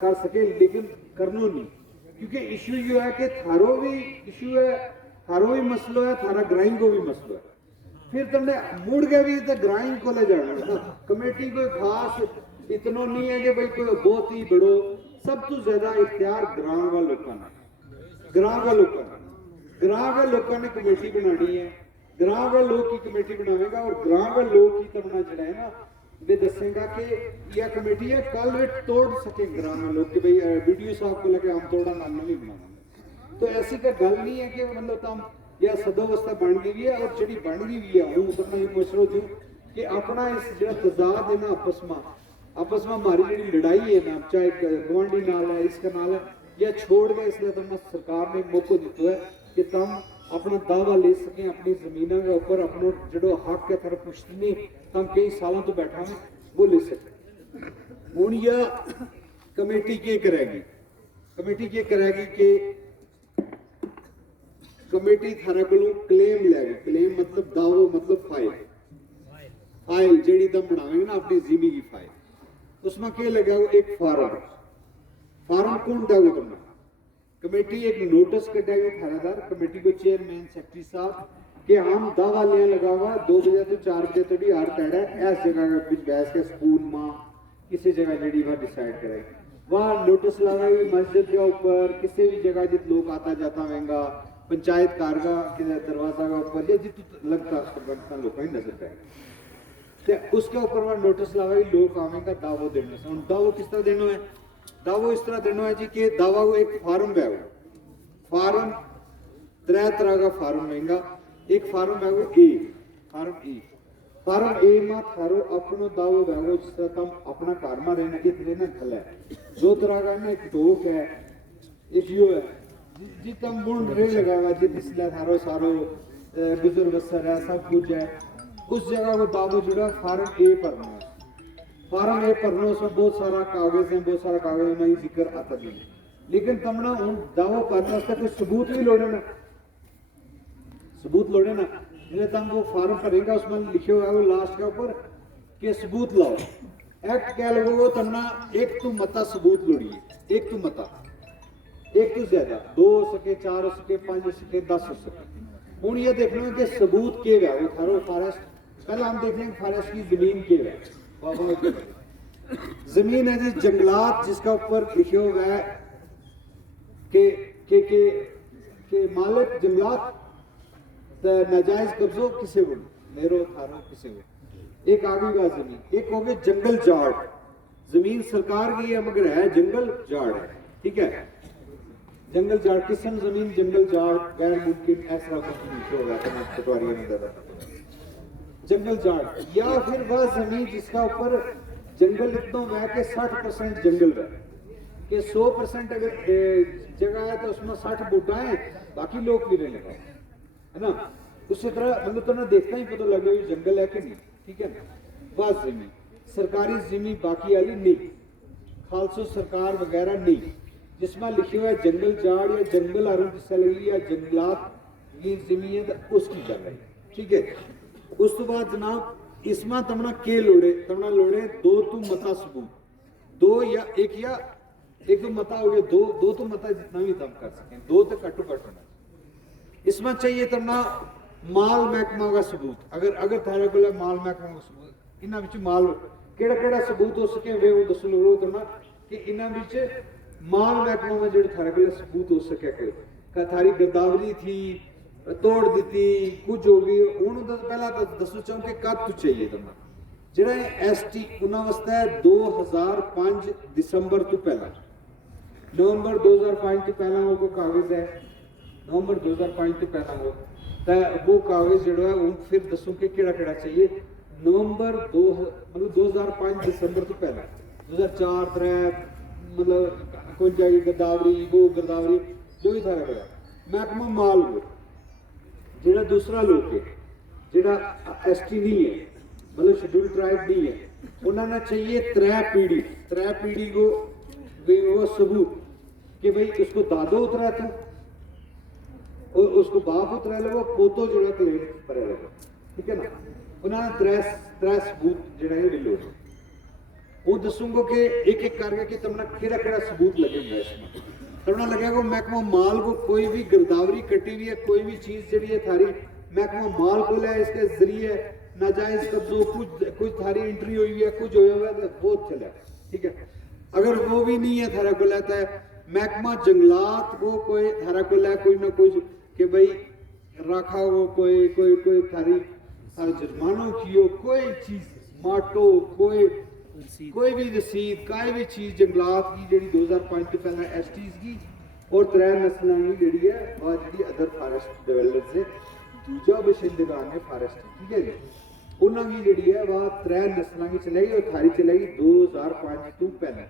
कर सके, लेकिन करनो नहीं, क्योंकि इशू ये है कि थारो भी इशू है, थारो भी मसलो है, थारा ग्राइंग को भी मसलो है। फिर तुमने मुड़ गए भी तो ग्राइंग को ले जाना ना। कमेटी कोई खास इतना नहीं है कि भाई कोई बहुत ही बड़ो, सब तो ज्यादा इख्तियार ग्रां का लोगों ने, ग्रां का लोगों ने, ग्रां का लोगों ने कमेटी बनानी है। ग्रां का लोग की कमेटी बनाएगा और ग्रां का लोग की तबना जड़ा है ना वे दसेगा कि यह कमेटी है कल वे तोड़ सके ग्रां में लोग कि भाई वीडियो साहब को लेके हम तोड़ा ना नहीं बनाना। तो ऐसी का गल नहीं है कि मतलब तम यह सदोवस्था बन गई है और जी बन गई भी है। हूँ तो मैं मशरो थी कि अपना इस जो तजाद है ना आपस में हमारी जी लड़ाई है ना, चाहे गुआढ़ी नाल है इसका नाल है, यह छोड़ के इसलिए तुम सरकार ने मौका दिता है कि तुम अपना दावा ले सकें अपनी जमीनों के ऊपर, अपना जो हक है थारा पुश्तनी तुम कई सालों तो बैठा है वो ले सकें। हूँ यह कमेटी क्या करेगी, कमेटी क्या करेगी कि कमेटी थारे को क्लेम लेगी। क्लेम मतलब दावो मतलब फाइल, फाइल जेडी तुम बनावेंगे ना अपनी जिमी की फाइल, उसमें क्या लगेगा एक फार्म, फार्म कौन देगा तुमने, कमेटी एक नोटिस कटेगी थानेदार कमेटी को चेयरमैन सेक्रेटरी साहब कि हम दावा लिया लगा हुआ 2 बजे तो 4 बजे तक हर टैड़ा इस जगह के बीच बैठ के स्कूल मां किसी जगह जी वह डिसाइड करेगी। वह नोटिस लगाएगी मस्जिद के ऊपर, किसी भी जगह जित लोग आता जाता होगा, पंचायत कारगा के दरवाजा का ऊपर जित लगता लोग ही नजर पाए उसके ऊपर वह नोटिस लगाएगी लोग आवेगा दावो देने से। दावो किस तरह देना है, दावो इस तरह देना है जी कि दावा को एक फार्म है, फार्म 3 तरह का फार्म रहेगा। एक फार्म है वो ए, फार्म ए, फार्म ए में थारो अपनो दावो है जिस तरह तुम अपना घर में रहना कि रहना खल है। 2 तरह का ना, एक टोक है, एक यो है जी तुम बुण रे लगा हुआ जी इसलिए थारो सारो गुजर बसर है सब कुछ है, उस जगह को दावो जुड़ा फार्म ए भरना है। फार्म ए भरना उसमें बहुत सारा कागज है, बहुत सारा कागज में जिक्र आता भी है, लेकिन तमना उन दावो करने वास्ते कोई सबूत भी लोड़े ना, सबूत लोड़े ना। जिसे तुम वो फार्म भरेगा उसमें लिखे हुआ है वो लास्ट के ऊपर कि सबूत लाओ। एक्ट क्या लगोगे तमना एक तो मता सबूत लोड़िए, एक तो मता, एक तो ज्यादा 2 हो सके 4 हो सके 5 हो सके 10 हो सके। हूँ ये देखना है कि सबूत के है वो थारो फॉरेस्ट, पहले हम देख लेंगे फॉरेस्ट की जमीन के है, जमीन है जी जंगलात जिसका ऊपर लिखे हुआ है के मालिक जंगलात नाजायज कब्जो किसे को मेरो थारो किसे को। एक आगे का जमीन, एक हो गया जंगल जाड़, जमीन सरकार की है मगर है जंगल जाड़ है, ठीक है। जंगल जाड़ किसान जमीन जंगल जाड़ गैर मुमकिन ऐसा कुछ होगा पटवारी में जंगल जाड़, या फिर वह जमीन जिसका ऊपर जंगल इतना है कि 60% जंगल है कि 100% अगर जगह है तो उसमें 60 बूटा है बाकी लोग भी रहने लगा है ना। उसी तरह मतलब तो ना देखता ही पता लगे जंगल है कि नहीं, ठीक है। वह जमीन सरकारी जमीन बाकी वाली नहीं, खालसो सरकार वगैरह नहीं, जिसमें लिखे हुआ है जंगल जाड़ या जंगल आरंभ जिससे लगी या जंगलात की जमीन है उसकी गल है, ठीक है। उस तो बाद जनाब इसमें तमना के लोड़े, तमना लोड़े 2 तो मता सबूत, 2 या एक तो मता हो गया, 2 तो मता जितना भी तम कर सकें, 2 तो कट्टो कट होना। इसमें चाहिए तमना माल महकमा का सबूत, अगर थारे को माल महकमा का सबूत इन्हां विच माल केड़ा सबूत हो सके वे वो दस लो तमना कि इन्हां विच माल महकमा में जो थारे को सबूत हो सके कि थारी गिरदावरी थी तोड़ दी कुछ हो गई हूँ तो पहला दसो चाहूँ कि कद तो चाहिए तुम्हें जो ST उन्होंने वास्ते 2005 दिसंबर तो पहला, नवंबर 2005 तो पहला वो कागज है, नवंबर 2005 तो पहला वो कागज जो है वो फिर दसो कि केड़ा चाहिए। नवंबर 2 मतलब 2005 दिसंबर तो पहला 2004 3 मतलब कौन जाएगी गिरदावरी वो गिरदावरी जो भी थारा करा महकमा माल वो जेड़ा दूसरा लोग है जेड़ा ST नहीं है मतलब शेड्यूल ट्राइब नहीं है, उन्होंने चाहिए 3 पीढ़ी को वो सबूत कि भाई उसको दादो उतरा था और उसको बाप उतरा लगा पोतो जो है क्लेम करेगा, ठीक है ना। उन्होंने 3 सबूत जो है लोग वो दसूंगा कि एक एक करके कि तुमने केड़ा केड़ा सबूत लगेगा इसमें। तुमने लगेगा महकमा माल को कोई भी गिरदावरी कटी हुई है, कोई भी चीज जड़ी है थारी महकमा माल को है, इसके जरिए नाजायज कब्जों कुछ थारी एंट्री हुई है, कुछ हुआ हुआ है, वो चला, ठीक है। अगर वो भी नहीं है थारा को लेता है महकमा जंगलात वो कोई थारा को ला कोई ना कोई कि भाई रखा हो कोई कोई कोई थारी जुर्मानों की हो कोई चीज माटो कोई भी रसीद कोई भी चीज जंगलात की जी 2005 तो पहले एसटीज की और 3 नस्लों की जी है वह जी अदर फॉरेस्ट डेवलपर से दूजा बशिंदगान है फॉरेस्ट, ठीक है जी। उन्होंने जी है वह 3 नस्लों की चलेगी और थारी चलेगी 2005 तो पहले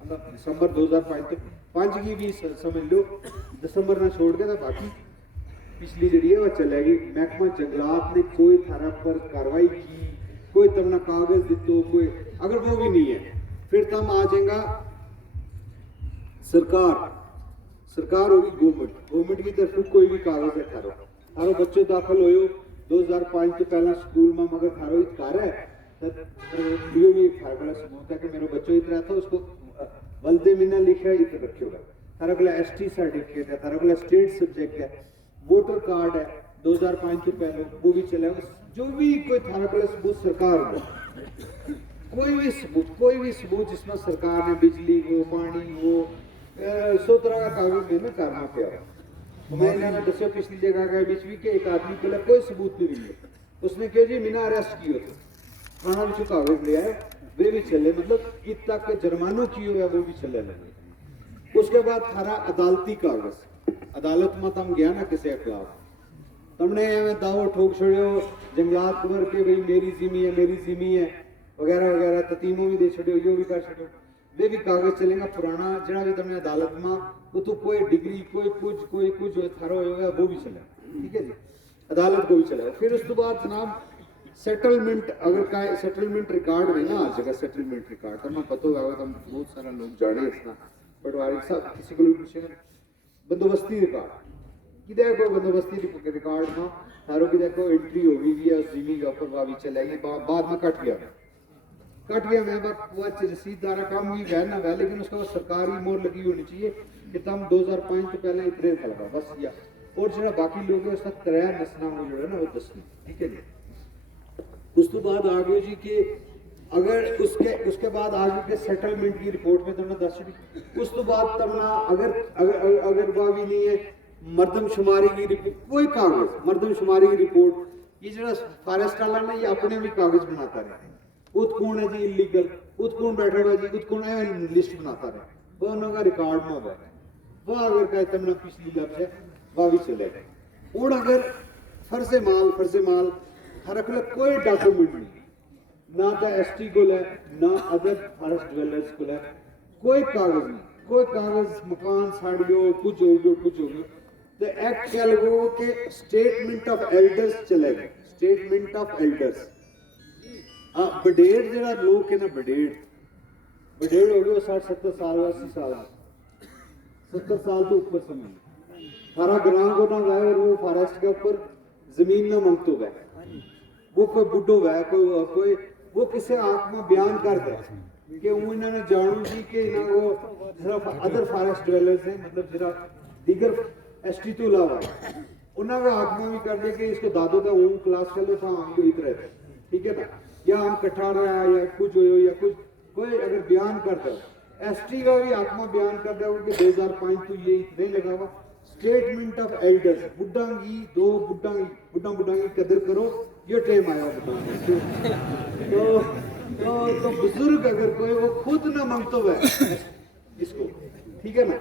मतलब दिसंबर 2005 तक 5 की भी समझ लो दिसंबर में छोड़ के तो बाकी पिछली जी है वह चलेगी। महकमा जंगलात ने कोई थारा पर कार्रवाई की कोई तमना कागज दितो कोई अगर वो भी नहीं है फिर तम आ जाएगा सरकार होगी गवर्नमेंट की तरफ कोई भी कागज है थारो बच्चे दाखिल हो 2005 से पहला स्कूल में मगर थारो इतकार है तो भी फायदा सबूत है कि मेरे बच्चों इतना था उसको बलदे में ना लिखा है इतना रखे हुआ थारा को एसटी सर्टिफिकेट है थारा को स्टेट सब्जेक्ट है वोटर कार्ड है 2005 से पहले वो भी चला जो भी कोई थाना को सबूत सरकार हो कोई भी सबूत जिसमें सरकार ने बिजली हो पानी हो 100 तरह का कागज में करना पे मैंने दसो पिछली जगह का बीच भी के एक आदमी को कोई सबूत नहीं मिले उसने क्यों जी बिना अरेस्ट किए थे थाना भी कागज ले आए वे भी चले मतलब इत तक जुर्मानों की हुआ वो भी चले लगे। उसके बाद थारा अदालती कागज अदालत में तम गया ना किसी के खिलाफ तुमने दाव ठोक छोड़ो जंगलात कुबर के भाई मेरी जिमी है वगैरह वगैरह ततीमों भी दे छोड़ो यो भी कर छोड़ो वे भी कागज चलेगा पुराना जरा भी तुमने अदालत में वो तो कोई डिग्री कोई कुछ थारो होगा वो भी चलेगा, ठीक है जी। अदालत को भी चलेगा। फिर उस तो बाद जनाब सेटलमेंट अगर का सेटलमेंट रिकॉर्ड में ना आ जगह सेटलमेंट रिकॉर्ड तुम्हें पता होगा तुम बहुत सारा लोग जाने इतना पटवारी साहब किसी को भी पूछेगा बंदोबस्ती रिकॉर्ड कि देखो बंदोबस्ती रिकॉर्ड में थारो की देखो एंट्री होगी भी उस जिमी के ऊपर वावी चलेगी बाद में कट गया मैं बात रसीददारा काम भी है ना है लेकिन उसका सरकारी मोहर लगी होनी चाहिए कि तुम 2005 तो पहले इतने लगा बस या और जो बाकी लोग है उसका 3 नस्लों को जो है ना वो 10वीं, ठीक है जी। उस तो बाद आ गए जी कि अगर उसके बाद आगे के सेटलमेंट की रिपोर्ट में तुमने दस उस तो बाद तुमने अगर वह भी नहीं है मर्दमशुमारी की रिपोर्ट कोई कागज मर्दमशुमारी की रिपोर्ट ये जो फॉरेस्ट वाला ना ये अपने भी कागज बनाता रहे उत कौन है जी इलीगल उत कौन बैठा हुआ जी उत कौन है लिस्ट बनाता रहे वो उनका रिकॉर्ड में हुआ वो अगर कहते तुमने पिछली लफ्ज है वह भी चलेगा। और अगर फर्ज माल हर कोई डॉक्यूमेंट नहीं ना तो एसटी को है ना अदर फॉरेस्ट डिवेलपर्स को है कोई कागज नहीं कोई कागज मकान साड़ियो कुछ हो गयो तो एक्ट क्या लगो कि स्टेटमेंट ऑफ एल्डर्स चलेगा स्टेटमेंट ऑफ एल्डर्स बडेड़ जरा लोग के ना बडेड़ हो गए 60-70 साल 80 साल 70 साल तो ऊपर समझ सारा ग्राम को ना गए और वो फॉरेस्ट के ऊपर जमीन ना मंगतो गए वो कोई बुढ़ो है कोई वो किसी आंख में बयान कर दे कि उन्होंने जानू जी कि ना वो अदर फॉरेस्ट डिवेलपर्स हैं मतलब जरा दीगर एसटी तो अलावा उन्होंने आंख में भी कर दे कि इसको दादो का ऊं क्लास कर लो था हम इस तरह ठीक है ना या हम कट्ठा रहा है या कुछ हो या कुछ कोई अगर बयान करता है एसटी का भी आत्मा बयान कर दिया कि 2005 तो ये इतने लगा हुआ स्टेटमेंट ऑफ एल्डर्स बुढ़ांगी दो बुढ़ांगी कदर करो ये टाइम आया तो बुजुर्ग अगर कोई वो खुद ना मांगतो है इसको ठीक है ना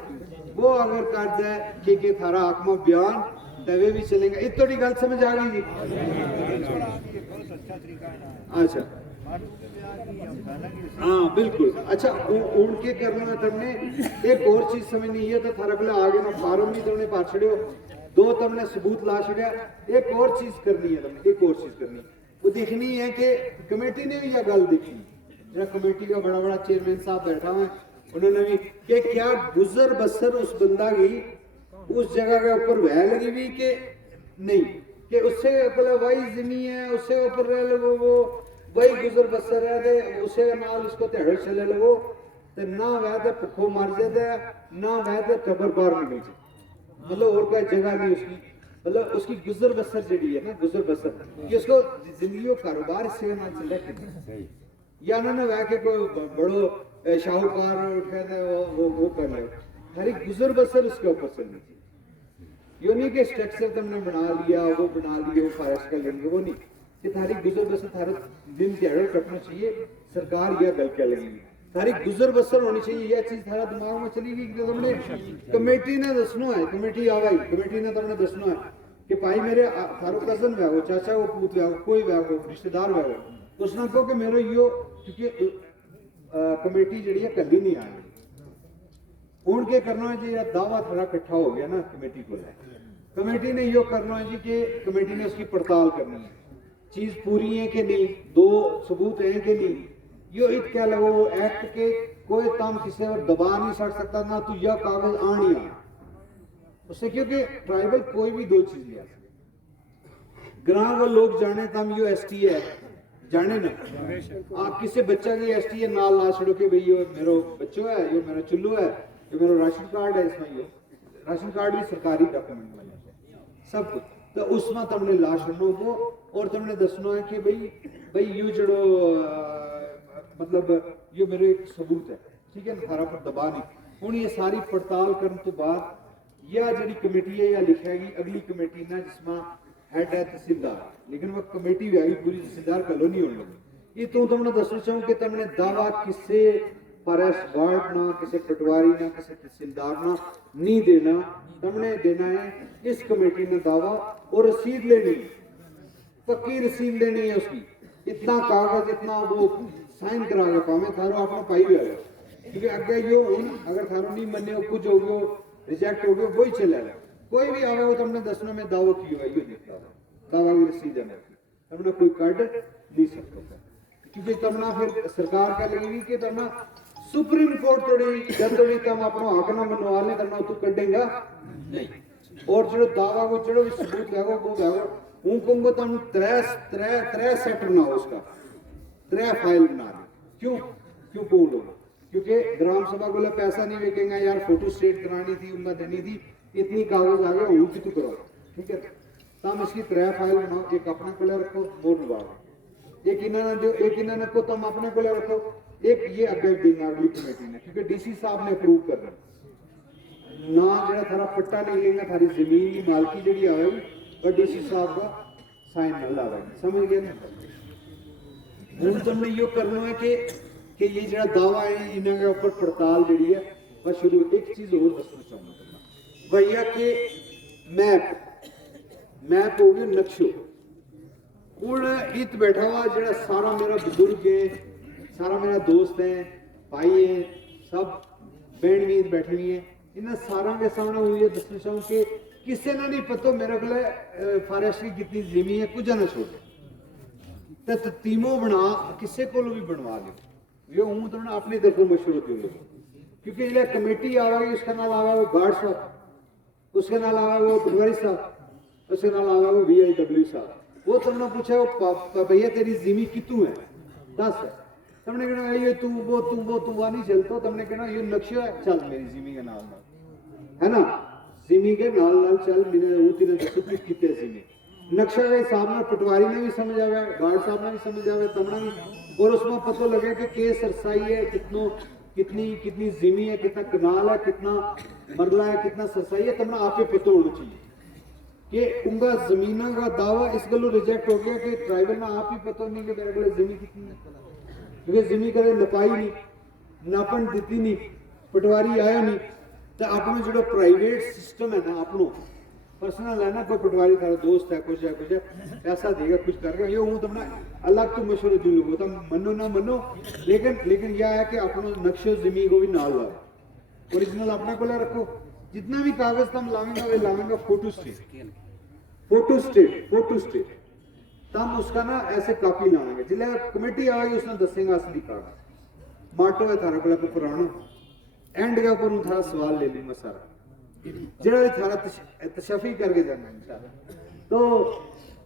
वो अगर कर जाए कि थारा आत्मा बयान तवे भी चलेंगे इस थोड़ी गल समझ आ गई जी। अच्छा हाँ बिल्कुल अच्छा उनके करना है तुमने एक और चीज समझनी है तो थारा पहले आगे ना फार्म भी तुमने पा छड़ियो दो तुमने सबूत ला छड़िया एक और चीज करनी है तुमने एक और चीज करनी वो देखनी है कि कमेटी ने भी यह गल देखी जरा कमेटी का बड़ा चेयरमैन साहब बैठा हुआ है उन्होंने भी कि क्या गुजर बसर उस बंदा की उस जगह के ऊपर वह लगी हुई कि नहीं कि उससे पहले वही जमी है उससे ऊपर रह वो वही गुजर बसर है ते उसे नाल उसको तेड़ चले लगो ते ना वह ते भुखो मर जाते ना वह ते टबर बाहर निकल जाए, मतलब और कोई जगह नहीं उसकी, मतलब उसकी गुजर बसर जी है ना, गुजर बसर कि उसको जिंदगी और कारोबार इससे ना चले कि या ना वह के कोई बड़ो शाहूकार उठे थे वो कर ले, हरी गुजर बसर उसके ऊपर चलनी चाहिए। यो नहीं कि स्ट्रक्चर तुमने बना लिया वो फारेस्ट कर लेंगे, वो नहीं कि थारी गुजर बसर थारे दिन दिहाड़े कटना चाहिए। सरकार यह गल कह लेगी थारी गुजर बसर होनी चाहिए, यह चीज थारा दिमाग में चली गई कि तुमने कमेटी ने दसना है, कमेटी आवाई कमेटी ने तुमने दसना है कि भाई मेरे थारो कजन वह हो, चाचा वो पूत वह हो, कोई वह हो, रिश्तेदार वह हो, उसने कहो कि मेरे यो क्योंकि कमेटी जी है कल नहीं आनी हूं के करना है जी, दावा थोड़ा इकट्ठा हो गया ना कमेटी को, कमेटी ने यो करना है जी कि कमेटी ने उसकी पड़ताल करनी है, चीज पूरी है कि नहीं, दो सबूत है कि नहीं। यो इत क्या लगो एक्ट के कोई तम किसी और दबा नहीं सकता ना, तू यह कागज आनी आ उससे, क्योंकि ट्राइबल कोई भी दो चीज लिया ग्राम वो लोग जाने तम यो एसटी है जाने ना, आप किसी बच्चा की एसटी है नाल ला छोड़ो कि भाई यो मेरो बच्चो है, यो मेरा चुल्लू है, ये मेरा राशन कार्ड है, इसमें यो राशन कार्ड भी सरकारी डॉक्यूमेंट बने सब कुछ, तो उसमें तुमने ला छोड़ो को और तुमने दसना है कि भाई यो जड़ो मतलब यो मेरे एक सबूत है, ठीक है ना, थारा पर दबा नहीं। हूँ ये सारी पड़ताल करने तो बाद यह जी कमेटी है या लिखेगी अगली कमेटी ना जिसमें हेड है तहसीलदार, लेकिन वह कमेटी भी आई पूरी तहसीलदार कॉलोनी होने लगी। ये तो तुमने दसना चाहूँ कि तुमने दावा किसी फॉरेस्ट गार्ड ना, किसी पटवारी ना, किसी तहसीलदार ना नहीं देना, तुमने देना है इस कमेटी ने दावा और रसीद लेनी, पक्की रसीद लेनी है उसकी, इतना कागज इतना वो साइन करा के पावे थारो अपना पाई हुआ है, क्योंकि अगे यो अगर थारो नहीं मने कुछ हो गयो रिजेक्ट हो गयो वही चले कोई भी आवे वो तुमने दसना में दावा की हुआ यो दिखता दावा की रसीद है तुमने कोई काट नहीं सकता, क्योंकि तुमना फिर सरकार क्या लगेगी कि तुमना सुप्रीम कोर्ट थोड़ी जब थोड़ी तुम अपना हक ना मनवा ले तुमना तू कटेगा नहीं, और जो दावा को चढ़ो सबूत लगो वो लगो उनको तुम त्रै सेट बनाओ उसका त्रै फाइल बना दे, क्यों बोलो, क्योंकि ग्राम सभा को पैसा नहीं बेचेगा यार, फोटो स्टेट करानी थी उनका देनी थी, इतनी कागज आ गए हूं कि तू करो, ठीक है तुम इसकी त्रै फाइल बनाओ, एक अपने को रखो वो निभाओ, एक इन्होंने दो, एक इन्होंने को तुम अपने को रखो, एक ये अगे देना अगली कमेटी ने, क्योंकि डीसी साहब ने अप्रूव करना ना जरा थारा पट्टा नहीं लेंगे, थारी जमीन की मालकी जी आएगी और डीसी साहब का साइन न लावेगी, समझ गए ना। हूँ तुमने यो करना है कि ये जरा दावा है इन्होंने ऊपर पड़ताल जी है बस शुरू। एक चीज और दसना चाहूंगा भैया कि मैप हो गया नक्शो, हूँ इत बैठा हुआ जरा सारा मेरा बुजुर्ग है, सारा मेरा दोस्त है, भाई है, सब बहन भी बैठी हुई है, इन्हें सारा के सामने हुई है दसना चाहूँ कि किसी ने नहीं पता मेरे को फॉरेस्ट की कितनी जमीन है, कुछ ना छोड़े तो तीमो बना किसी को भी बनवा लो, ये हूँ तुमने अपनी तरफों मशवरा दूंगा, क्योंकि जिला कमेटी आवेगी उसका नाम आवा वो गार्ड साहब, उसके नाल आवा वो पटवारी साहब, उसके नाल आवा वो VIW साहब, वो तुमने पूछा वो भैया तेरी जमीन कितू है 10 है, तुमने कहना ये तू वो नहीं चलता, तुमने कहना ये नक्शा है चल मेरी जमीन के नाल है ना, जमीन के नाल चल मैंने वो तीन दस कितने जमीन नक्शा के हिसाब में पटवारी ने भी समझ आवे, गार्ड साहब ने भी समझ आवे, तुमने भी, और उसमें पता लगे कि केस सरसाई है, कितनी जमीन है, कितना कनाल है, कितना मरला है, कितना सरसाई है, तुमने आप ही पता होना चाहिए कि उनका जमीन का दावा इस गलो रिजेक्ट हो गया कि ट्राइबल में आप ही पता नहीं कि मेरे को जमीन कितनी है, क्योंकि जमीन कदे नपाई नहीं, नापन दी नहीं, पटवारी आया नहीं, तो अपना जो प्राइवेट सिस्टम है ना अपनो पर्सनल है ना, कोई पटवारी थारा दोस्त है कुछ पैसा देगा कुछ करेगा, ये हूँ तुमने अलग तो मशवरे दूँ लोगों तुम मनो ना मनो, लेकिन यह है कि अपना नक्शे जमीन को भी नाल लाओ, ओरिजिनल अपने को रखो, जितना भी कागज तुम लावेंगे वो लावेंगे फोटो स्टेट तम उसका ना ऐसे कॉपी लाएंगे, जिले कमेटी आएगी उसने दसेगा असली कागज माटो है थारा को पुराना एंड के ऊपर थारा सवाल ले लूंगा सारा जेड़ा भी थारा तशफी करके जाना इंशाल्लाह, तो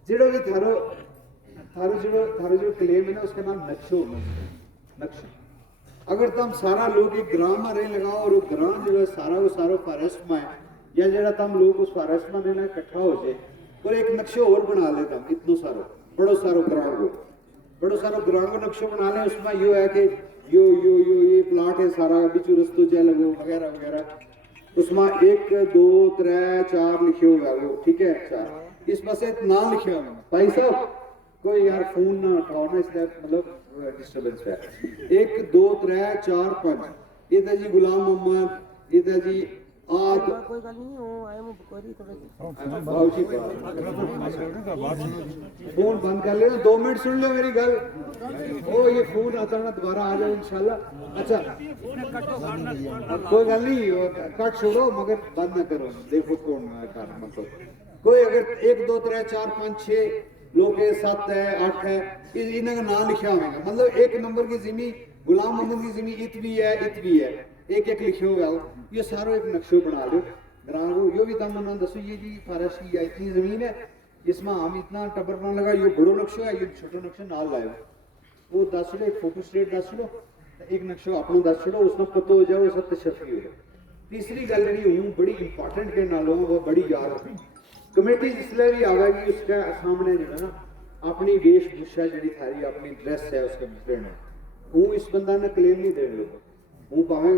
जेड़ा भी थारो थारो जो क्लेम है ना उसका नाम नक्शो होना चाहिए, नक्शा। अगर तुम सारा लोग एक ग्राम में रह लगाओ और वो ग्राम जो है सारा वो सारा फॉरेस्ट में है, या जरा तुम लोग उस फॉरेस्ट में रहना इकट्ठा हो जाए और एक नक्शो और बना ले, तुम इतना सारो बड़ो सारो ग्राम को, बड़ो सारो ग्राम को नक्शो बना ले। उसमें यो है कि यो ये प्लाट है सारा, बिचू रस्तो जा लगो वगैरह वगैरह, उसमें 1 2 3 4 लिखे हुए है वो, ठीक है 4, इस पास ना लिखे हुए भाई साहब कोई यार फोन ना उठाओ ना, इसलिए मतलब डिस्टर्बेंस है। 1 2 3 4 5 इधर जी गुलाम मोहम्मद, इधर जी आद कोई गल नहीं हो आए मु कोरी तो बाबूजी फोन बंद कर लेना, 2 मिनट सुन लो मेरी गल। ओ ये फोन आता ना दोबारा आ जाए इंशाल्लाह। अच्छा कोई गल नहीं, कट छोड़ो मगर बंद ना करो, देखो कौन कर मतलब कोई अगर 1 2 3 4 5 6 लोग है, 7 है 8 है, इन्हें का नाम लिखा होगा, मतलब 1 नंबर की जिमी गुलाम मोहम्मद की जिमी इत भी है, एक एक लिखे हुआ हो, ये सारो एक नक्शो बना लो ग्राम को। यो भी तुम उन्होंने दसो ये जी फॉरेस्ट की इतनी जमीन है, इसमें हम इतना टबर ना लगा, ये बड़ो नक्शो है, ये छोटो नक्शो नाल लाओ, वो दस लो, एक फोटो स्टेट दस लो, एक नक्शो अपना दस लो, उसमें पता हो जाओ सब तशफी हो जाए। तीसरी गल जी हूँ बड़ी इंपॉर्टेंट के नाल वो बड़ी याद रखनी, कमेटी जिसले भी आवेगी उसका सामने जो है ना अपनी वेशभूषा जी थारी अपनी ड्रेस है उसके देना। हूँ इस बंदा ने क्लेम नहीं देने लोग, हूँ भावे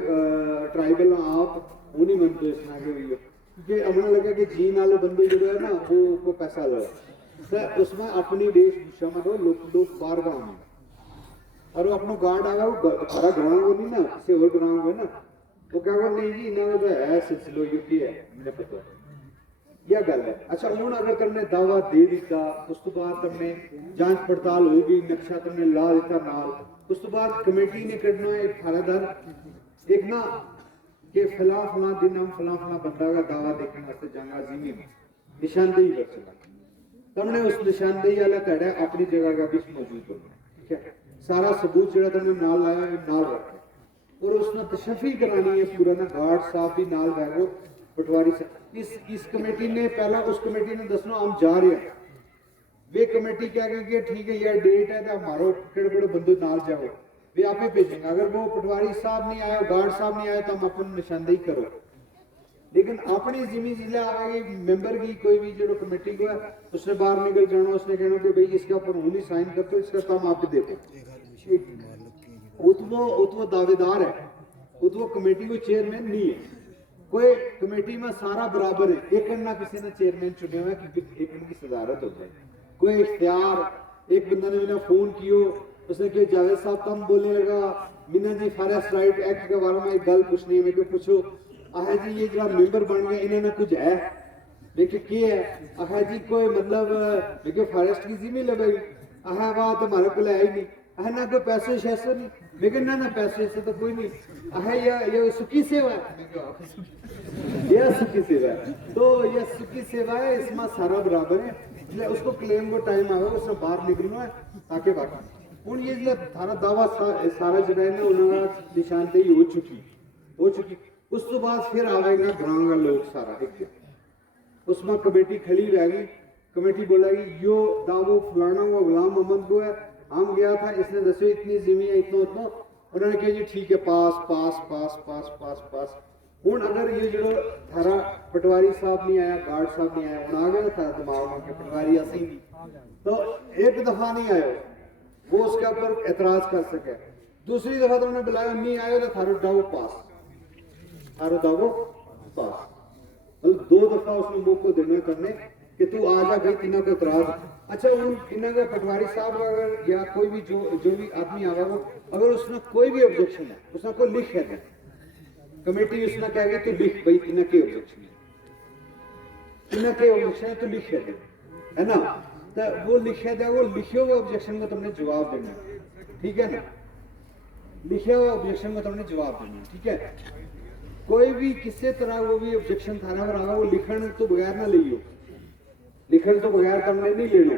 ट्राइबल आप वो नहीं मनते इस तरह के हुई, क्योंकि हमने लगा कि जी नाले बंदे जो है ना वो पैसा लगा, तो उसमें अपनी वेशभूषा में हो लोग बार गाँव में और वो अपना गार्ड आया वो सारा ग्राम को नहीं ना किसी और ग्राम को है ना, वो क्या कर नहीं जी इन्होंने तो है सिलसिलो यूपी है मुझे पता यह गल है। अच्छा हूँ अगर तुमने दावा दे दिता उस तो बाद तुमने जांच पड़ताल होगी, नक्शा तुमने ला दिता नाल, उस तो बाद कमेटी ने करना एक थानेदार एक ना कि फला दिन हम फला बंदा का दावा देखने वास्ते जाना जिमी में निशानदेही कर सका, तुमने उस निशानदेही वाला तड़ा अपनी जगह का भी मौजूद होना, ठीक है, सारा सबूत जो तुमने नाल लाया नाल रखे और उसने तशफी करानी है पूरा ना, गार्ड साहब भी नाल बैठो पटवारी से। इस कमेटी ने पहला उस कमेटी ने दसना हम जा रहे हैं, वे कमेटी क्या कहेगी ठीक है यार डेट है तो हमारो केड़े बंदे नाल जाओ, वे आप ही भेजेंगे, अगर वो पटवारी साहब नहीं आए गार्ड साहब नहीं आए तो हम अपन निशानदेही करो, लेकिन अपनी जिम्मे जिले आएगी मेंबर की कोई भी जो कमेटी को है उसने बाहर निकल जाना, उसने कहना कि भाई इसके ऊपर हम नहीं साइन करते, इसका काम आप देखो, वो दावेदार है, वो कमेटी को चेयरमैन नहीं है, कोई कमेटी में सारा बराबर है, एक ना किसी ने चेयरमैन चुने हुआ क्योंकि एक की सदारत हो जाए, कोई इख्तियार एक बंदा ने मैंने फोन किया उसने कहा जावेद साहब तुम बोलने लगा Meena ji forest right act के बारे में एक गल पूछनी है, पूछो आह जी ये जरा मेंबर बन गए इन्हें ना कुछ है देखिए क्या है, आह जी कोई मतलब देखिए फॉरेस्ट की जिम्मे लगेगी, आह बात हमारे को है ही नहीं, आह ना कोई पैसे शैसे नहीं, लेकिन ना पैसे से तो कोई नहीं, आह ये सुखी सेवा है, यह सुखी सेवा है, तो यह सुखी सेवा है, इसमें सारा बराबर है, इसलिए उसको क्लेम को टाइम आएगा उससे बाहर निकलना है ताकि बाकी हूँ ये जो थारा दावा सारा जो है ना उन्होंने निशानदेही हो चुकी, उस तो बाद फिर आवेगा ग्राम का लोग सारा एक उसमें कमेटी खड़ी रहेगी, कमेटी बोलेगी यो दावो फलाना वो गुलाम मोहम्मद को है, हम गया था इसने दसो इतनी जमीन है इतना उतना, उन्होंने कहा जी ठीक है पास पास पास पास पास पास। हूँ अगर ये जो थारा पटवारी साहब नहीं आया गार्ड साहब नहीं आया, आ गया था दिमाग में पटवारी असी नहीं तो एक दफा नहीं आयो वो उसके ऊपर एतराज कर सके, दूसरी दफा तो उन्होंने बुलाया नहीं आयो तो थारो दावो पास, थारो दावो पास, मतलब 2 दफा उसने मौका देना करने कि तू आ जा भाई तिना को एतराज। अच्छा उन इन्हों का पटवारी साहब अगर या कोई भी जो भी आदमी आवेगा अगर उसने कोई भी ऑब्जेक्शन है उसने कोई लिख है कमेटी उसने कहेगी तो लिख भाई इन्हें के ऑब्जेक्शन है तो लिख है ना, तो वो लिखे दे वो लिखे हुए ऑब्जेक्शन को तुमने जवाब देना, ठीक है ना, लिखे हुए ऑब्जेक्शन को तुमने जवाब देना, ठीक है, कोई भी किसी तरह वो भी ऑब्जेक्शन थाना पर आवा वो लिखण तो बगैर ना लियो, लिखण तो बगैर तुमने नहीं लेना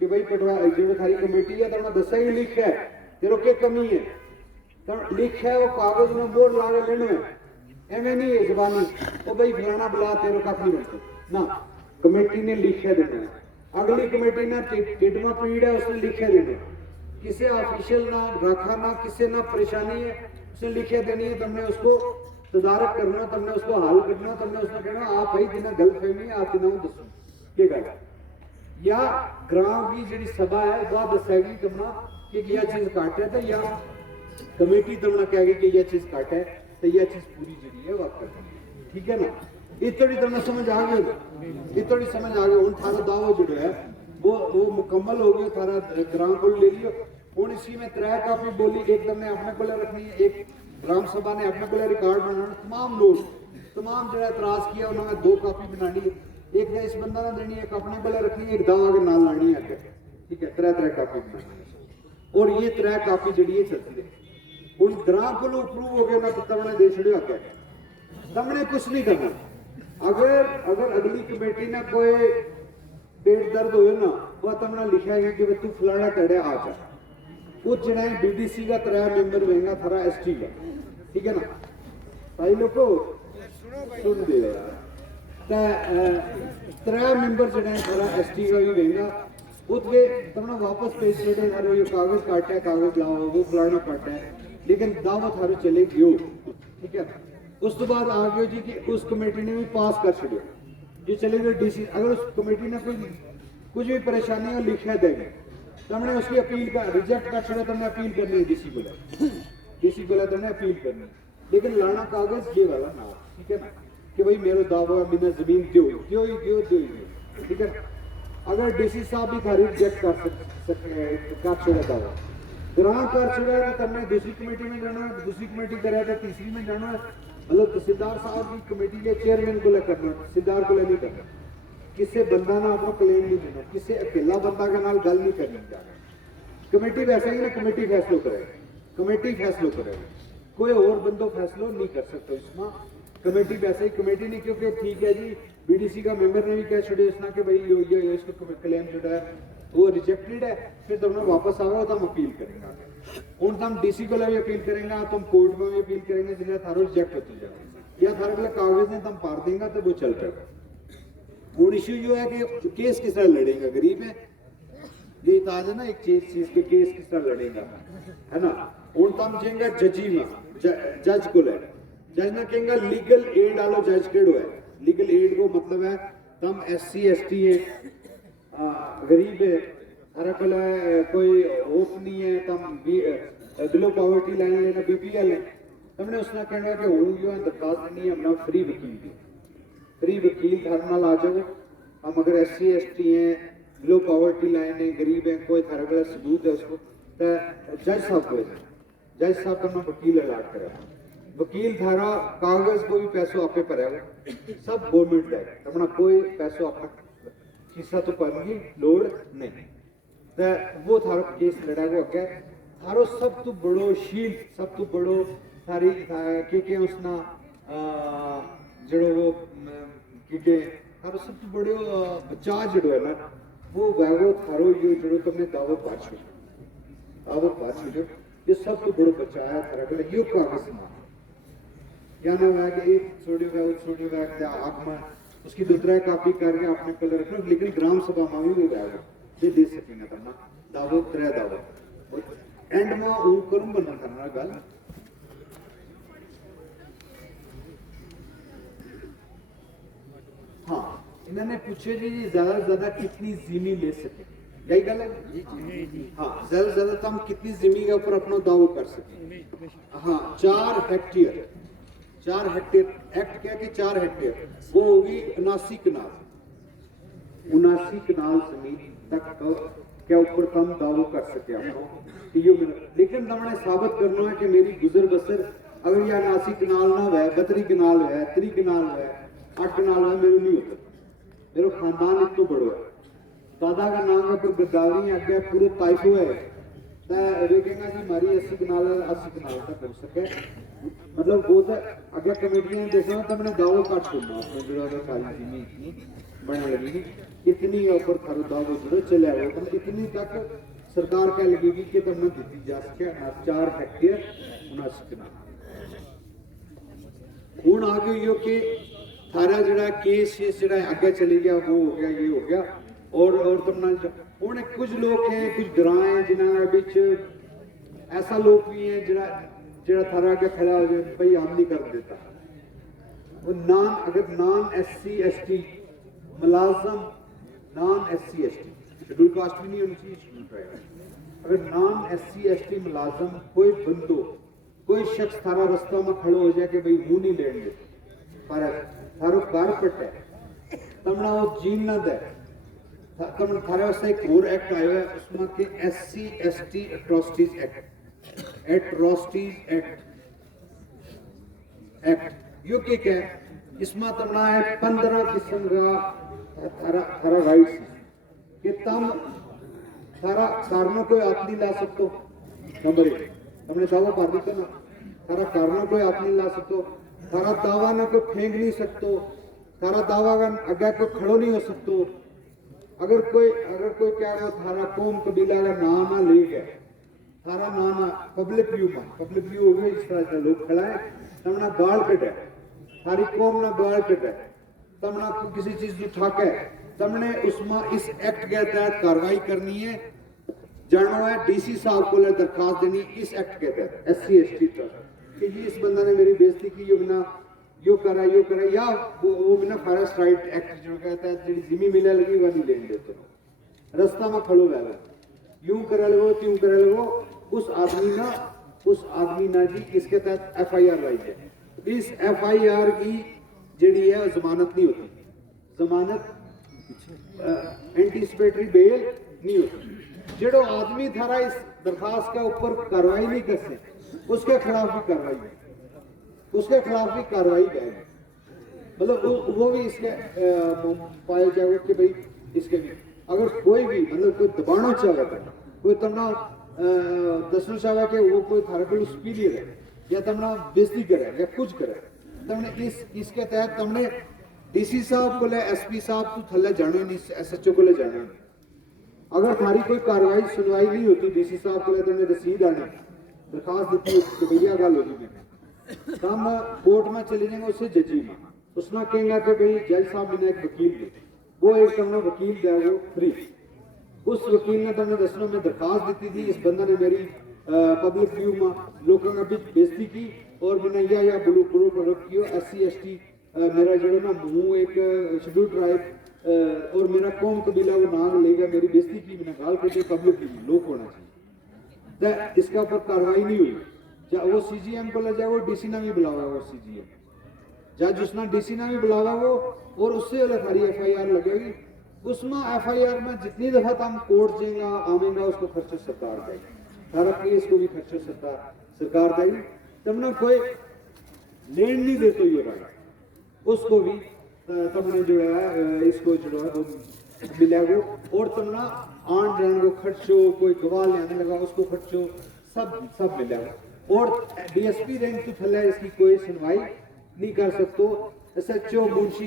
कि भाई पटवारी जो थारी कमेटी है तुमने दसा ही लिख है तेरे के कमी है, तो लिख है वो कागज में बोर्ड ला के लेना है, एवं नहीं है जबानी वो भाई फलाना बुला तेरे कख नहीं बनते ना, कमेटी ने लिखे देना है, अगली कमेटी ने टिडमा पीड़ है उसने लिखे देने, किसी ऑफिशियल ना रखा ना किसी ना परेशानी है उसने लिखे देनी है, तुमने उसको तदारक करना, तुमने उसको हल करना, तुमने उसने कहना आप भाई जिन्हें गलत फहमी है आप जिन्हें दसो की गल या ग्राम की जी सभा है वह दसेगी तुमने कि यह चीज घट है, तो या कमेटी तुमने कहेगी कि यह चीज घट है, तो यह चीज पूरी जी है वह करनी, ठीक है ना। इतनी तुमने समझ आ गई, इतनी समझ आ गई। हूँ थारा दावा जो है वो मुकम्मल हो गया, थारा ग्राम को ले लियो। हूँ इसी में 3 कापी बोली, एक तुमने अपने को रखनी है, एक ग्राम सभा ने अपने को रिकॉर्ड बनाना, तमाम लोग तमाम जो एतराज किया उन्होंने 2 कापी बनानी है, एक ने इस बंदा ने देनी है, एक अपने को रखनी है, एक दावा के नाल लानी है आगे, ठीक है। 3 कापी बनानी है और ये 3 कापी जी चलती है। हूँ ग्राम को अप्रूव हो गया ना तो तुमने दे छड़ियो आगे, तुमने कुछ नहीं करना। अगर अगली कमेटी ने कोई पेट दर्द हो ना वह तुमने लिखा है कि तू फलाना तड़े आ जा, वो जड़ा बीडीसी का 3 मेंबर होगा, थारा एसटी का, ठीक है ना भाई लोगो सुन दे यार, 3 मेंबर जड़ा थारा एसटी का भी होगा, उसके तुमने वापस पेश छोड़े थारे कागज काटा है, कागज लाओ वो फलाना काटा है, लेकिन दावा थारे चले गयो, ठीक है। उस तो बाद आ गयो जी कि उस कमेटी ने भी पास कर छड़ियो, जो चले गए डीसी। अगर उस कमेटी ने कुछ भी परेशानी हो लिखा देगी, तुमने उसकी अपील का रिजेक्ट कर छड़े, तुमने अपील करनी है डीसी को, डीसी को तुमने अपील करनी, लेकिन लाना कागज ये वाला ना, ठीक है ना, कि भाई मेरे दावा मैंने जमीन क्यों, ठीक है। अगर डीसी साहब भी थारी रिजेक्ट कर छड़े दावा ग्रांट कर छड़े तो तुमने दूसरी कमेटी में जाना है, दूसरी कमेटी करे तो तीसरी में जाना है, मतलब तहसीलदार साहब की कमेटी के चेयरमैन को करना, तहसीलदार को नहीं करना, किसी बंदा ना अपना क्लेम नहीं देना, किसी अकेला बंदा के नाल गल नहीं करनी जाना। कमेटी वैसे ही ना कमेटी फैसलो करेगी, कमेटी फैसलो करेगी, कोई और बंदो फैसलो नहीं कर सकते इसमें, कमेटी वैसे ही कमेटी नहीं, क्योंकि ठीक है जी बीडीसी का मेंबर ने भी कह छोड़े इसना कि भाई ये इसको क्लेम जो है वो रिजेक्टेड है, फिर तुमने वापस आओ तो हम अपील करेंगे। हूँ तुम डीसी को भी अपील करेंगे, तुम कोर्ट में भी अपील करेंगे, जिन्हें थारो रिजेक्ट होती जाएगा या थारे को कागज ने तुम पार देंगे तो वो चल जाएगा। हूँ इश्यू जो है कि केस किस तरह लड़ेगा, गरीब है ये ताज है ना एक चीज के केस किस तरह लड़ेगा, है ना। हूँ तुम जाएंगे जजी में, जज को ले, जज ने कहेंगे लीगल एड आलो, जज केड़ो है लीगल एड को मतलब है तुम SC ST है, गरीब है, हर कोई होप नहीं है, तुम बिलो पॉवर्टी लाइन लेना BPL है, तुमने उसने कहना कि हूँ जो है दरखास्त नहीं है अपना फ्री वकील दी, फ्री वकील थारे नाल आ जाओ। हम अगर SC ST हैं, बिलो पॉवर्टी लाइन है, गरीब है, कोई थारे को सबूत है उसको, तो जज साहब को जज साहब का वकील अलाट करेगा, वकील थारा कागज कोई पैसों आपे भरेगा, सब गवर्नमेंट है, अपना कोई पैसों अपना किसा तो करने की लोड़ नहीं, तो वो थारो केस लड़ेगा अगे। थारो सब तो बड़ो शील्ड, सब तो बड़ो थारी के उसना जड़ो वो के थारो सब तो बड़ो बचाव जड़ो है ना वो वैगो थारो यो जड़ो तुमने दावो पाछो ये सब तो बड़ो बचाव है थारा के यो कागज ना क्या ना है कि एक छोड़ी बैग आग में उसकी 2-3 कापी करके अपने कलर रखो, लेकिन ग्राम सभा में भी वो बैग ये दे सकेंगे तुम दावो 3 दावो एंड में वो करूं बना करना गल। हाँ इन्होंने पूछे जी ज्यादा से ज्यादा कितनी जमीन ले सके, यही गल है। हाँ ज्यादा से ज्यादा तुम कितनी जमीन के ऊपर अपना दावो कर सके। हाँ 4 हेक्टेयर एक्ट क्या कि 4 हेक्टेयर वो होगी 79 कनाल, 79 कनाल जमीन तक क्या ऊपर कम दावो कर सके आपको, लेकिन तुमने साबित करना है कि मेरी गुजर बसर अगर यह 79 कनाल ना है, 32 कनाल है, 30 कनाल है, 8 कनाल है, मेरे नहीं होता, मेरा खानदान इतना बड़ो है, दादा का नाम है, पर गद्दावरी अगे पूरे ताइफो है, वे कहेंगे जी हमारी 80 कनाल 80 कनाल तक हो सके, मतलब वो तो अगर कमेटियां देखो तो मैंने दावो काट सुनना अपने जो खाली जमीन इतनी बनने लगी इतनी ऊपर थारो दावो जो चले आए तो इतनी तक सरकार कह लगेगी कि तुमने दी जा सके 4 हेक्टेयर 79 कनाल। हूँ आ गई हो कि थारा जड़ा केस जड़ा अगे चली गया वो हो गया ये हो गया, और तुमने हुण कुछ लोग हैं, कुछ ग्रां हैं जिन्हां विच ऐसा लोग भी हैं जिहड़ा थारा अगे खड़ा हो जाए भाई आम नहीं कर देता। वो अगर नॉन SC ST मुलाजम, non SC ST schedule caste भी नहीं होनी चाहिए, शेड्यूल ट्राइब, अगर नॉन SC ST मुलाजम कोई बंदो कोई शख्स थारा रास्ता में खड़ो हो जाए कि भाई मुंह नहीं लेने दे पर थारो कारपेट है तमना वो जीन ना दे तमन थारे वास्ते एक और एक्ट आया है उसमें कि SC ST एट्रोसिटीज एक्ट यो क्या है इसमें तमना है 15 किस्म का थारा राइट्स कि तम थारा कारणों कोई आप नहीं ला सकते। नंबर 1 तुमने दावा कर दिया ना, थारा कारणों कोई आप नहीं ला सकते, थारा दावा ना कोई फेंक नहीं सकते, थारा दावा का अगर कोई खड़ो नहीं हो सकते। अगर कोई क्या है थारा कौम कबीला का नाम ना ले गए, थारा नाम पब्लिक व्यू हो गया इस तरह से लोग खड़ा है तमना गाल कटे, थारी कौम ना गाल कटे, तमना किसी चीज उठा के तमने उसमें इस एक्ट के तहत कार्रवाई करनी है, जानो है DC साहब को दरखास्त देनी इस एक्ट के तहत SC ST ट्रस्ट कि जी इस बंदा ने मेरी बेइज्जती की, यो करा या वो बिना फॉरेस्ट राइट एक्ट जो कहता है जी जिमी मिले लगी वो नहीं लेने देते, रास्ता में खड़ो रह यूं करे लगो त्यों करे लगो, उस आदमी ना जी इसके तहत FIR लाई है। इस FIR की जड़ी है जमानत नहीं होती, जमानत एंटीसिपेटरी बेल नहीं होती। जो आदमी थारा इस दरखास्त के ऊपर कार्रवाई नहीं कर सकते उसके खिलाफ भी कार्रवाई है, मतलब वो भी इसके पाए जाएगा कि भाई इसके भी अगर कोई भी मतलब कोई दबाना चाहता है, कोई तमना दसना चाहे कि वो कोई थारे को सुपीरियर है या तमना बेइज्जती करे या कुछ करे, तमने इसके तहत तमने DC साहब को ले SP साहब को थल्ले जाने नहीं, SHO को ले जाने नहीं। अगर थारी कोई कार्रवाई सुनवाई नहीं होती DC साहब को ले तुमने रसीद आने दरखास्त देती तो भैया गल होगी मैं हम कोर्ट में चले जाएंगे उससे जजी में उसमें कहेंगे कि भाई जज साहब मैंने एक वकील दे, वो एक तुमने वकील दिया वो फ्री, उस वकील ने तुमने दसना में दरखास्त दी थी इस बंदा ने मेरी पब्लिक व्यू में लोगों ने भी बेइज्जती की और मैंने या बुरो किया SC ST मेरा जो ना मुंह एक शेड्यूल ट्राइब और मेरा कौम कबीला वो नाम लेगा, मेरी बेइज्जती की, मैंने गाल करके पब्लिक की लोग होना चाहिए, तो इसका ऊपर कार्रवाई नहीं हुई। चाहे वो CGM को ले जाए वो DC ने भी बुलावा वो CGM जज उसने DC ने भी बुलावा वो और उससे अलग सारी FIR लगेगी, उसमें FIR में जितनी दफा तुम कोर्ट जाएगा आवेगा उसको खर्चा सरकार देगी, सारा केस को भी खर्चा सरकार देगी, तुमने कोई लेन नहीं देते ये राइट उसको भी तुमने जो है इसको जो है मिलेगा और तुमने आन जान को खर्चो, कोई गवाह लेने लगा उसको खर्चो सब मिलेगा और DSP रैंक तो थल्ले इसकी कोई सुनवाई नहीं कर सकते। SHO मुंशी